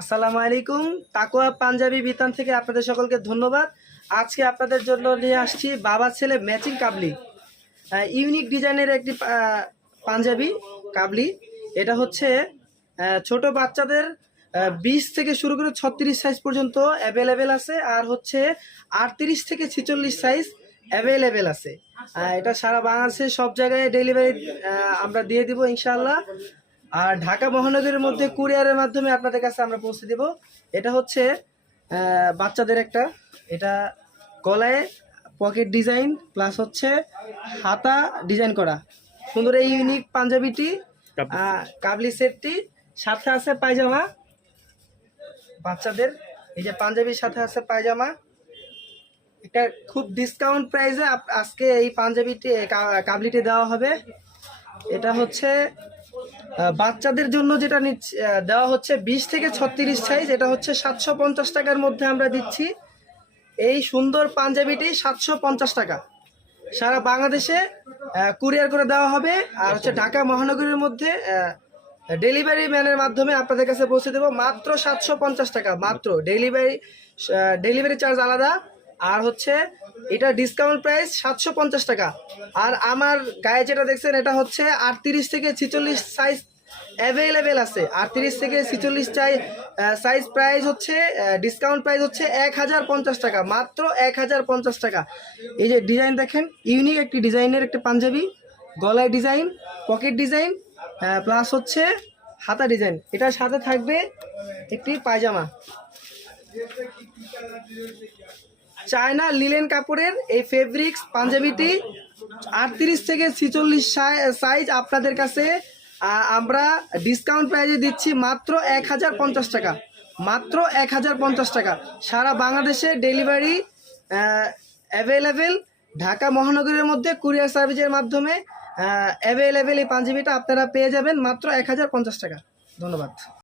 আসসালামু আলাইকুম। তাকওয়া পাঞ্জাবি বিতান থেকে আপনাদের সকলকে ধন্যবাদ। আজকে আপনাদের জন্য নিয়ে আসছি বাবা ছেলে ম্যাচিং কাবলি। ইউনিক ডিজাইনের একটি পাঞ্জাবি কাবলি। এটা হচ্ছে ছোট বাচ্চাদের 20 থেকে শুরু করে 36 সাইজ পর্যন্ত অ্যাভেলেবেল আছে, আর হচ্ছে 38 থেকে 46 সাইজ অ্যাভেলেবেল আছে। এটা সারা বাংলাদেশে সব জায়গায় ডেলিভারি আমরা দিয়ে দিব ইনশাআল্লাহ। আর ঢাকা মহানগরের মধ্যে কুরিয়ারের মাধ্যমে আপনাদের কাছে আমরা পৌঁছে দেব। এটা হচ্ছে বাচ্চাদের একটা, এটা গলায় পকেট ডিজাইন প্লাস হচ্ছে হাতা ডিজাইন করা সুন্দর এই ইউনিক পাঞ্জাবিটি, কাবলি সেটটি সাথে আছে পায়জামা বাচ্চাদের। এই যে পাঞ্জাবির সাথে আছে পায়জামা। এটা খুব ডিসকাউন্ট প্রাইসে আজকে এই পাঞ্জাবিটি কাবলিটি দেওয়া হবে। এটা হচ্ছে বাচ্চাদের জন্য যেটা দেওয়া হচ্ছে 20 থেকে 36 সাইজ, এটা হচ্ছে 750 টাকার মধ্যে আমরা দিচ্ছি। এই সুন্দর পাঞ্জাবিটি 750 টাকা সারা বাংলাদেশে কুরিয়ার করে দেওয়া হবে। আর হচ্ছে ঢাকা মহানগরীর মধ্যে ডেলিভারি ম্যানের মাধ্যমে আপনাদের কাছে পৌঁছে দেবো মাত্র 750 টাকা। মাত্র ডেলিভারি চার্জ আলাদা, আর হচ্ছে এটা ডিসকাউন্ট প্রাইস 750 টাকা। আর আমার গায়ে যেটা দেখছেন এটা হচ্ছে 38 থেকে 46 সাইজ অ্যাভেলেবেল আছে। 38 থেকে 46 সাইজ প্রাইস হচ্ছে ডিসকাউন্ট প্রাইস হচ্ছে 1050 টাকা, মাত্র 1050 টাকা। এই যে ডিজাইন দেখেন, ইউনিক একটি ডিজাইনের একটি পাঞ্জাবি, গলায় ডিজাইন, পকেট ডিজাইন প্লাস হচ্ছে হাতা ডিজাইন। এটার সাথে থাকবে একটি পায়জামা। চায়না লিলেন কাপড়ের এই ফেব্রিক্স পাঞ্জাবিটি 38 থেকে 46 সাইজ আপনাদের কাছে আমরা ডিসকাউন্ট প্রাইজে দিচ্ছি মাত্র 1050 টাকা। মাত্র 1050 টাকা। সারা বাংলাদেশে ডেলিভারি অ্যাভেলেবেল। ঢাকা মহানগরের মধ্যে কুরিয়ার সার্ভিসের মাধ্যমে অ্যাভেলেবেল এই পাঞ্জাবিটা আপনারা পেয়ে যাবেন মাত্র 1050 টাকা। ধন্যবাদ।